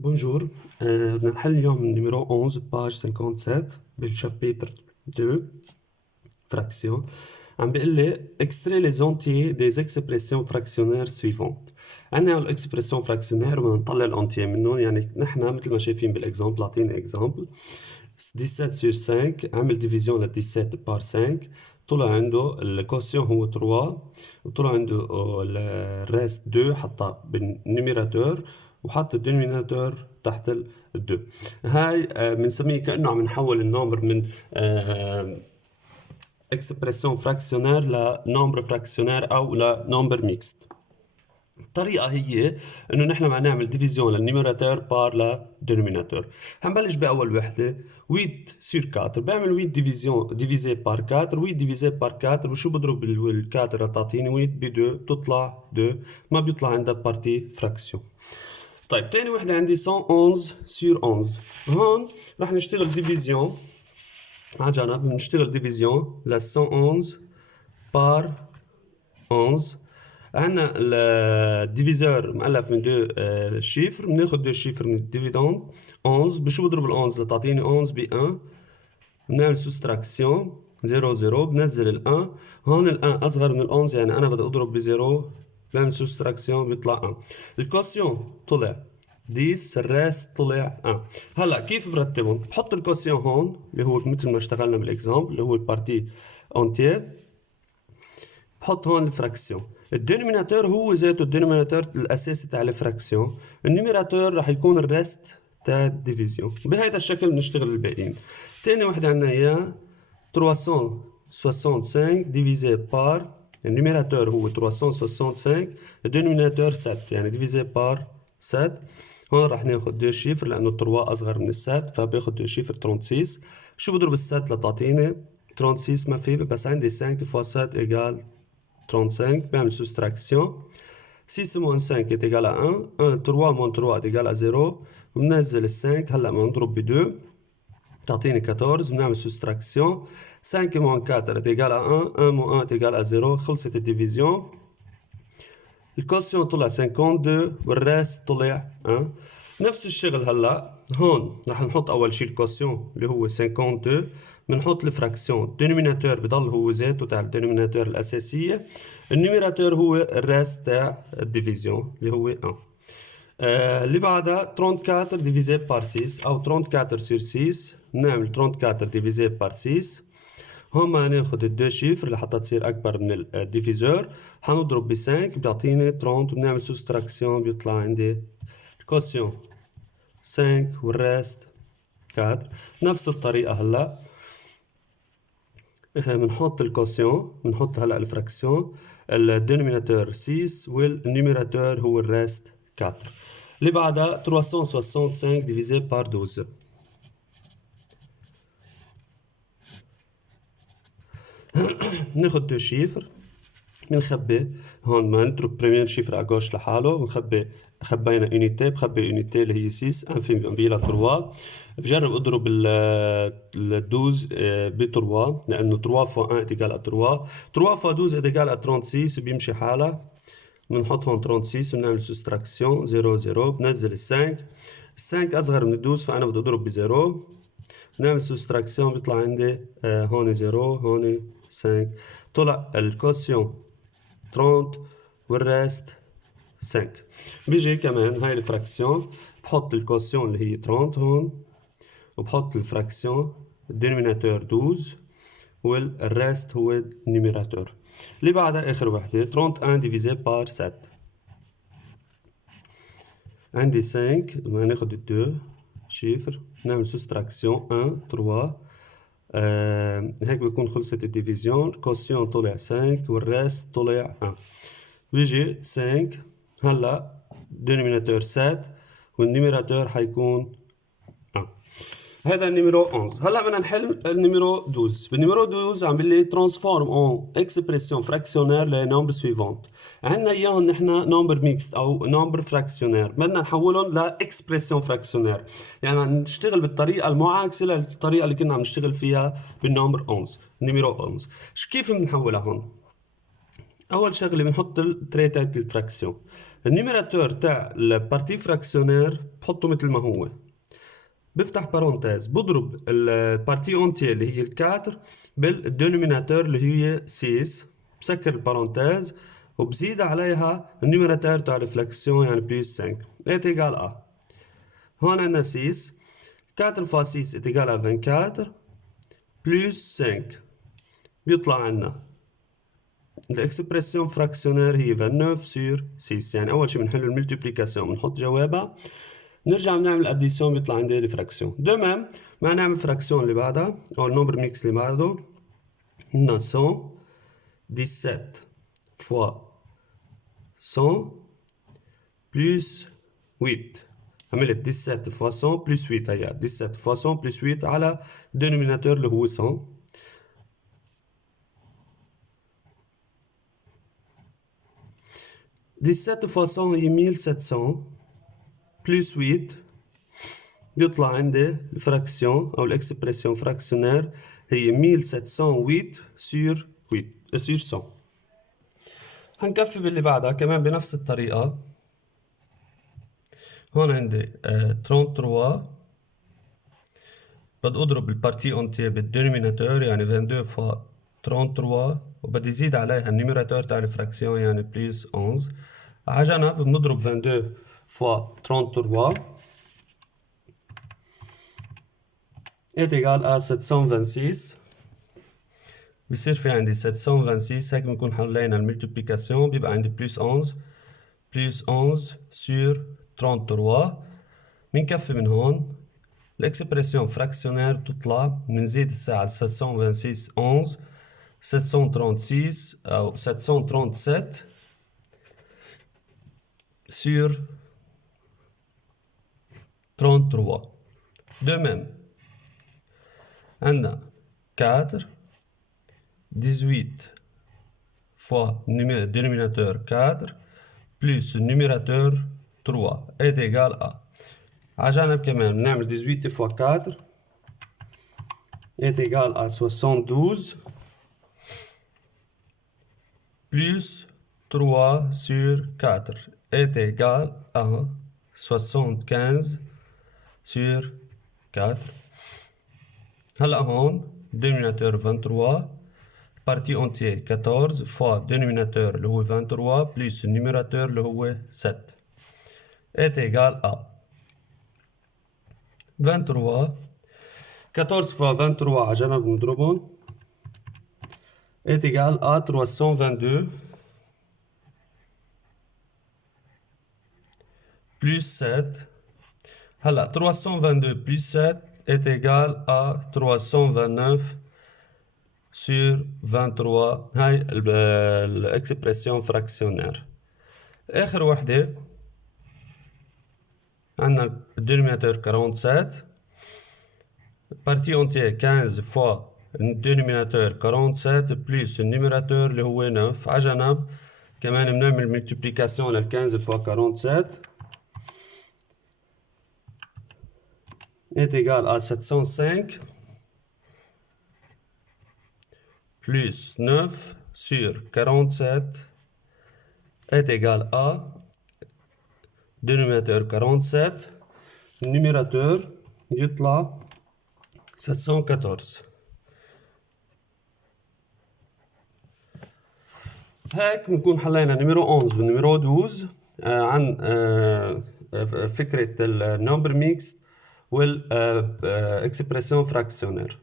Bonjour, بدنا نحل اليوم numéro 11 page 57 بالchapitre 2 fraction. عم بيقول لي extrait les entiers des expressions fractionnaires suivantes. عندنا الاكسبريسيون فراكسيونير وبدنا نطلع الانتيي منهم، يعني نحن مثل ما شايفين بالاكزامبل. اعطيني اكزامبل 17 sur 5 عمل ديفيزيون ل 17 بار 5، طلع عنده الكوسيون هو 3، وطلع عنده الريست 2 حطها بالنيميراتور وحط الدينوميناتور تحت ال 2. هاي بنسميه كأنه عم نحول النمبر من اكسبريسيون فراكسيونير لنمبر فراكسيونير او لنمبر ميكست. الطريقة هي انه نحن بدنا نعمل ديفيزيون للنيميراتور بار للدينوميناتور. هنبلش باول وحدة 8 sur 4، بعمل 8 ديفيزيون ديفيزي بار 4، 8 ديفيزي بار 4 وشو بضرب بال 4 تعطيني 8 ب 2 بتطلع 2، ما بيطلع عندها بارتي فراكسيون. طيب تاني وحدة عندي 111 sur 11، هون رح نشتغل ديفيزيون على جنب، بنشتغل ديفيزيون ل 111 بار 11. عندنا الديفيزور مؤلف من دو شيفر، بناخد دو شيفر من الديفيدوند 11. بشو بضرب ال 11 لتعطيني 11 ب 1؟ بنعمل سوستراكسيون 0 0، بنزل ال 1. هون ال 1 اصغر من ال 11، يعني انا بدي اضرب ب 0، بعمل سوستراكسيون بيطلع 1. الكوسيون طلع 10، الريست طلع 1. هلا كيف برتبهم؟ بحط الكوسيون هون اللي هو مثل ما اشتغلنا بالاكزامبل اللي هو البارتي اونتيير، بحط هون الفراكسيون. الدينوميناتور هو ذاته الدينوميناتور الاساسي تاع الفراكسيون، النيميراتور رح يكون الريست تاع الديفيزيون. بهيدا الشكل بنشتغل الباقيين. تاني وحده عندنا اياها 365 ديفيزي بار، النيميراتور هو 365، الدينوميناتور 7، يعني ديفيزي بار 7. هون رح ناخد دو شيفر لانه 3 اصغر من السات، فباخد دو شيفر 36. شو بضرب السات لتعطيني 36؟ ما في، بس عندي 5 فوا 7 ايجال 35. بعمل soustraction. 6 moins 5 est égal à 1. 1 3 moins 3 est égal à 0. بننزل ال 5. هلا بنضرب ب 2 تعطيني 14. بنعمل soustraction. 5 moins 4 est égal à 1. 1 moins 1 est égal à 0. خلصت الديفيزيون. الكوسيون طلع 52 والريست طلع 1. نفس الشغل هلا هون رح نحط اول شيء الكوسيون اللي هو 52، بنحط الفراكسيون. الدينوميناتور بضل هو ذاته تاع الدينوميناتور الاساسيه، النيميراتور هو الريست تاع الديفيزيون اللي هو 1. اللي بعدها 34 ديفيزي بار 6 او 34 sur 6، بنعمل 34 ديفيزي بار 6. هون ما ناخد الدو شيفر لحتى تصير اكبر من الديفيزور، حنضرب ب 5 بيعطيني 30. بنعمل سوستراكسيون بيطلع عندي الكوسيون 5 والريست 4. نفس الطريقة هلا بنحط الكوسيون، بنحط هلا الفراكسيون، الدينوميناتور 6 والنيميراتور هو الريست 4. اللي بعدها 365 ديفيزي بار 12، ناخد دو شيفر بنخبي هون، ما نترك بريمير شيفر اجوش لحاله، بنخبي خبينا يونيتي، بخبي اليونيتي اللي هي 6 انفيم بيلا 3. بجرب اضرب ال 12 ب 3 لانه 3 فوا 1 ايجال 3. 3 فوا 12 ايجال 36 بيمشي حالها. بنحط هون 36 بنعمل سوستراكسيون 0 0. بنزل ال 5، ال 5 اصغر من 12 فانا بدي اضرب ب 0. بنعمل سوستراكسيون بيطلع عندي هون 0 هون 5. طلع الكوسيون 30 والريست 5. بيجي كمان هاي الفراكسيون، بحط الكوسيون اللي هي 30 هون، وبحط الفراكسيون الدينوميناتور 12 والريست هو النيميراتور. اللي بعدها اخر وحده 31 ديفيزي بار 7. عندي 5 بدنا ناخد الدو شيفر، نعمل سوستراكسيون 1 3. هيك بيكون خلصت الديفيزيون. الكوسيون طلع 5 والريست طلع 1. بيجي 5 هلا دينوميناتور 7 والنيميراتور حيكون 1. هذا النيميرو 11. هلا بدنا نحل النيميرو 12. بالنيميرو 12 عم بيقول لي ترانسفورم اون اكسبريسيون فراكسيونير لي نومبر سويفونت. عندنا اياهم نحن نومبر ميكست او نومبر فراكسيونير، بدنا نحولهم لاكسبريسيون فراكسيونير، يعني نشتغل بالطريقه المعاكسه للطريقه اللي كنا عم نشتغل فيها بالنومبر 11 النيميرو 11. كيف بنحولها هون؟ اول شغله بنحط التري تاعت الفراكسيون. النيميراتور تاع البارتي فراكسيونير بحطه مثل ما هو، بفتح بارونتيز بضرب البارتي اونتيير اللي هي الكاتر بالدينوميناتور اللي هي 6، بسكر البارونتيز وبزيد عليها النيميراتور تاع الفراكسيون يعني بلس 5 est égal à. هون عندنا 6 4 fois 6 est égal à 24 plus 5 بيطلع عنا الاكسبرسيون فراكسيونير هي 29 sur 6. يعني اول شيء بنحل الملتيبليكاسيون بنحط جوابها، نرجع بنعمل اديسيون بيطلع عندي الفراكسيون. دو ميم ما نعمل فراكسيون اللي بعدها او النمبر ميكس اللي بعده، عندنا 117 fois 100 plus 8. عملت 17 fois 100 plus 8 هي 17 fois 100 plus 8 على الدينوميناتور اللي هو 100. 17 fois 100 هي 1700 plus 8 بيطلع عندي الفراكسيون او الاكسبرسيون فراكسيونير هي 1708 sur 8 sur 100. هنكفي باللي بعدها كمان بنفس الطريقة. هون عندي 33 بدي اضرب البارتي اونتي بالدينوميناتور يعني 22 fois 33 وبدي زيد عليها النيميراتور تاع الفراكسيون يعني بلس 11. على جنب بنضرب 22 fois 33 est égal à 726. بصير في عندي 726 هيك بنكون حلينا الملتيبليكاسيون، بيبقى عندي بلس 11 بلس 11 sur 33. بنكفي من هون الاكسبرسيون فراكسيونير بتطلع بنزيد الساعة 726 11 736 أو 737 sur 33. De même عندنا 4 18 fois dénominateur 4 plus numérateur 3 est égal à. على جانب كمان بنعمل 18 fois 4 est égal à 72 plus 3 sur 4 est égal à 75 sur 4. هلا هون dénominateur 23 partie entière 14 fois dénominateur اللي هو 23 plus numérateur اللي هو 7 est égal à 23 14 fois 23 على جنب نضربهم est égal à 322 plus 7. هلا 322 plus 7 est égal à 329 sur 23. هاي الاكسبرسيون فراكسيونير. اخر وحده عندنا الدينوميناتور 47 partie entière 15 fois الدينوميناتور 47 plus النيميراتور اللي هو 9. على جنب كمان بنعمل ملتيبليكاسيون لل 15 fois 47 est égal à 705 plus 9 sur 47 est égal à dénominateur 47 numérateur يطلع 714. هيك بنكون حلينا نيميرو 11 ونيميرو 12 عن فكرة النمبر ميكس والاكسبرسيون فراكسيونير.